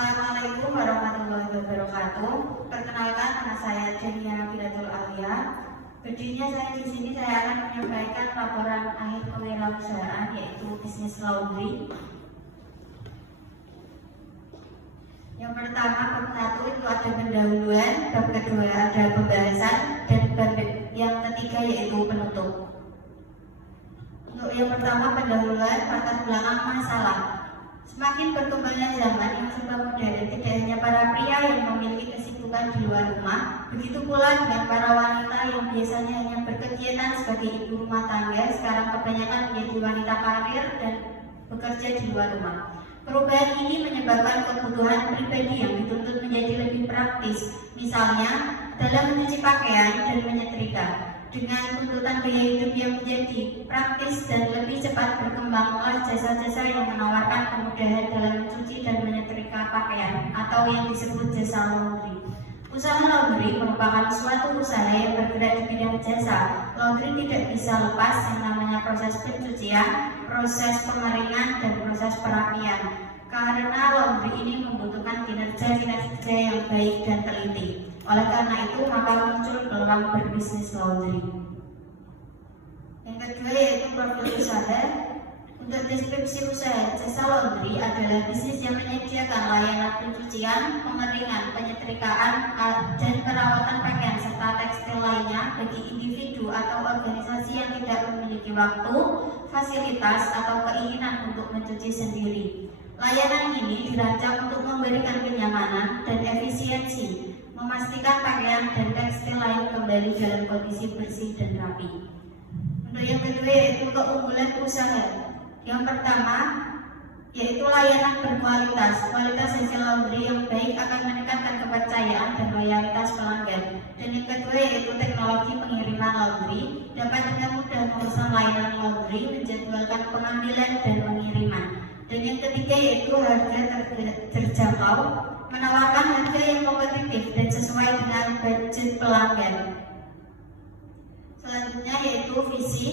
Assalamualaikum warahmatullahi wabarakatuh. Perkenalkan, nama saya Denia Fidatul Alia. Berdirinya saya di sini, saya akan menyampaikan laporan akhir kewirausahaan yaitu bisnis laundry. Yang pertama, bab 1 itu ada pendahuluan, bab kedua ada pembahasan, dan bab yang ketiga yaitu penutup. Untuk yang pertama, pendahuluan, latar belakang masalah. Semakin berkembangnya zaman yang serba modern, tidak hanya para pria yang memiliki kesibukan di luar rumah, begitu pula dengan para wanita yang biasanya hanya berkegiatan sebagai ibu rumah tangga, sekarang kebanyakan menjadi wanita karir dan bekerja di luar rumah. Perubahan ini menyebabkan kebutuhan pribadi yang dituntut menjadi lebih praktis, misalnya dalam mencuci pakaian dan menyetrika. Dengan tuntutan gaya hidup yang menjadi praktis dan lebih cepat, berkembanglah jasa-jasa yang menawarkan kemudahan dalam mencuci dan menyetrika pakaian atau yang disebut jasa laundry. Usaha laundry merupakan suatu usaha yang bergerak di bidang jasa. Laundry tidak bisa lepas yang namanya proses pencucian, proses pengeringan, dan proses perapian. Karena laundry ini membutuhkan kinerja yang baik dan teliti. Oleh karena itu, maka muncul peluang berbisnis laundry. Yang kedua yaitu profil usaha. Untuk deskripsi usaha jasa laundry adalah bisnis yang menyediakan layanan pencucian, pengeringan, penyetrikaan, dan perawatan pakaian serta tekstil lainnya bagi individu atau organisasi yang tidak memiliki waktu, fasilitas, atau keinginan untuk mencuci sendiri. Layanan ini dirancang untuk memberikan kenyamanan dan efisiensi, memastikan pakaian dan tekstil lain kembali dalam kondisi bersih dan rapi. Untuk yang kedua yaitu keunggulan usaha. Yang pertama yaitu layanan berkualitas. Kualitas hasil laundry yang baik akan meningkatkan kepercayaan dan loyalitas pelanggan. Dan yang kedua yaitu teknologi pengiriman laundry dapat dengan mudah memesan layanan laundry, menjadwalkan pengambilan dan pengiriman. Dan yang ketiga yaitu harga terjangkau, menawarkan harga yang kompetitif dan sesuai dengan budget pelanggan. Selanjutnya yaitu visi.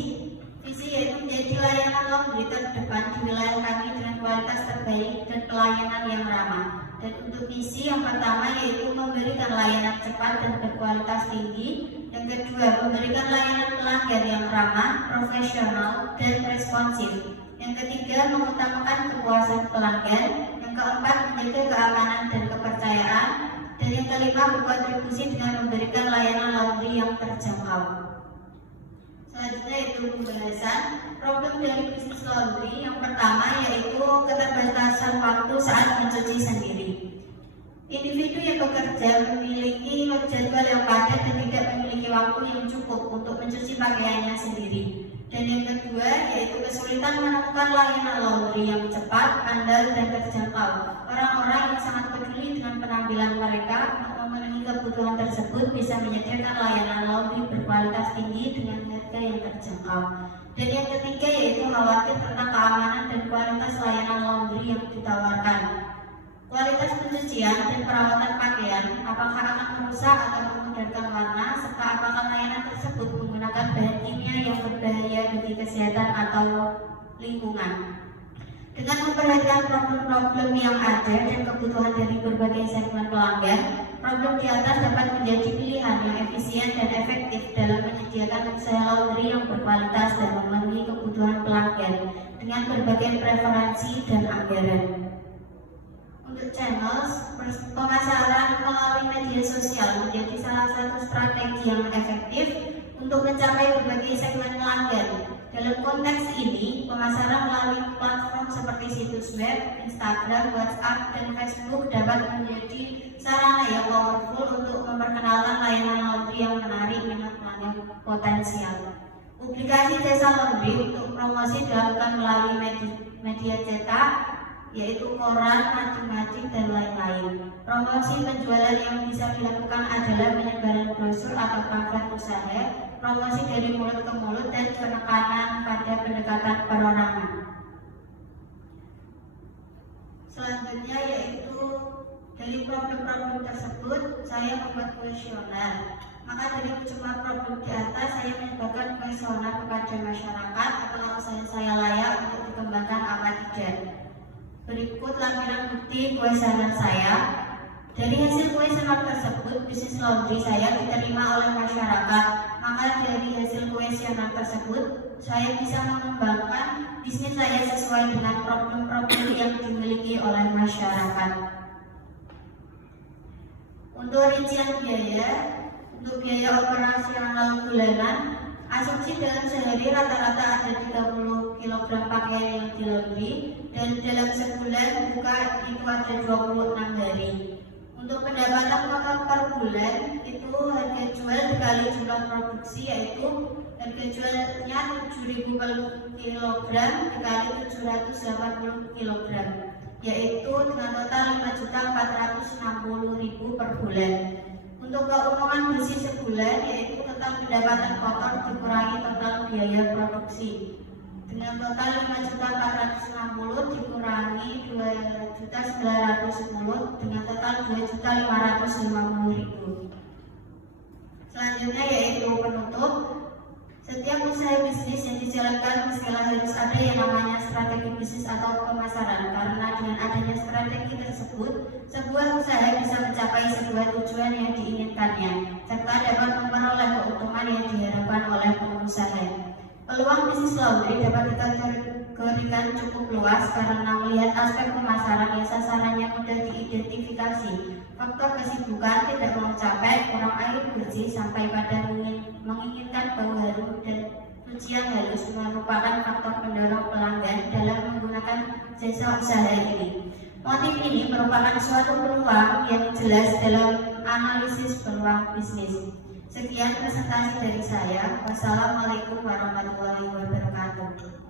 Visi yaitu menjadi layanan laundry terdepan di wilayah kami dengan kualitas terbaik dan pelayanan yang ramah. Dan untuk misi yang pertama yaitu memberikan layanan cepat dan berkualitas tinggi. Yang kedua, memberikan layanan pelanggan yang ramah, profesional, dan responsif. Yang ketiga, mengutamakan kepuasan pelanggan. Yang keempat, menjaga keamanan dan kepercayaan. Dan yang kelima, berkontribusi dengan memberikan layanan laundry yang terjangkau. Selanjutnya itu pembahasan problem dari bisnis laundry. Yang pertama yaitu keterbatasan waktu saat mencuci sendiri. Individu yang bekerja memiliki jadwal yang padat dan tidak memiliki waktu yang cukup untuk mencuci pakaiannya sendiri. Dan yang kedua yaitu kesulitan menemukan layanan laundry yang cepat, andal, dan terjangkau. Orang-orang yang sangat peduli dengan penampilan mereka untuk memenuhi kebutuhan tersebut bisa menyediakan layanan laundry berkualitas tinggi dengan harga yang terjangkau. Dan yang ketiga yaitu khawatir tentang keamanan dan kualitas layanan laundry yang ditawarkan. Kualitas pencucian dan perawatan pakaian, apakah akan merusak atau memudarkan warna, serta apakah layanan tersebut menggunakan bahan kimia yang berbahaya bagi kesehatan atau lingkungan. Dengan memperhatikan problem-problem yang ada dan kebutuhan dari berbagai segmen pelanggan, problem di atas dapat menjadi pilihan yang efisien dan efektif dalam menyediakan usaha laundry yang berkualitas dan memenuhi kebutuhan pelanggan dengan berbagai preferensi dan anggaran. Untuk channels, pemasaran melalui media sosial menjadi salah satu strategi yang efektif untuk mencapai berbagai segmen pelanggan. Dalam konteks ini, pemasaran melalui platform seperti situs web, Instagram, WhatsApp, dan Facebook dapat menjadi sarana yang powerful untuk memperkenalkan layanan laundry yang menarik minat pelanggan potensial. Publikasi jasa laundry untuk promosi dilakukan melalui media cetak, yaitu koran, mancing-mancing, dan lain-lain. Promosi penjualan yang bisa dilakukan adalah penyebaran brosur atau pamflet usaha, promosi dari mulut ke mulut, dan penekanan pada pendekatan perorangan. Selanjutnya yaitu dari problem-problem tersebut saya membuat kuesioner. Maka dari cuma problem di atas saya menyebarkan kuesioner kepada masyarakat apakah usaha saya layak untuk dikembangkan apa tidak. Berikut berikut lampiran bukti kuesioner saya. Dari hasil kuesioner tersebut, bisnis laundry saya diterima oleh masyarakat. Maka dari hasil kuesioner tersebut, saya bisa mengembangkan bisnis saya sesuai dengan problem-problem yang dimiliki oleh masyarakat. Untuk rincian biaya, untuk biaya operasional bulanan, asumsi dalam sehari rata-rata ada 30 kg pakaian yang di laundry, dan dalam sebulan buka itu ada 26 hari. Untuk pendapatan kotor per bulan itu harga jual dikali jumlah produksi, yaitu harga jualnya 7.000 per kilogram dikali 780 kg, yaitu dengan total 5.460.000 per bulan. Untuk keuntungan bersih sebulan yaitu total pendapatan kotor dikurangi total biaya produksi. Dengan total 5.460 dikurangi 2.910 dengan total 2.550.000. Selanjutnya yaitu penutup. Setiap usaha bisnis yang dijalankan mestilah harus ada yang namanya strategi bisnis atau pemasaran, karena dengan adanya strategi tersebut, sebuah usaha bisa mencapai sebuah tujuan yang diinginkannya, serta dapat memperoleh keuntungan yang diharapkan oleh pengusaha. Peluang bisnis laundry dapat dikategorikan cukup luas karena melihat aspek pemasaran yang sasarannya mudah diidentifikasi, faktor kesibukan tidak mencapai, kurang air bersih, sampai pada menginginkan bau harum dan cucian halus merupakan faktor pendorong pelanggan dalam menggunakan jasa usaha ini. Motif ini merupakan suatu peluang yang jelas dalam analisis peluang bisnis. Sekian presentasi dari saya. Wassalamualaikum warahmatullahi wabarakatuh.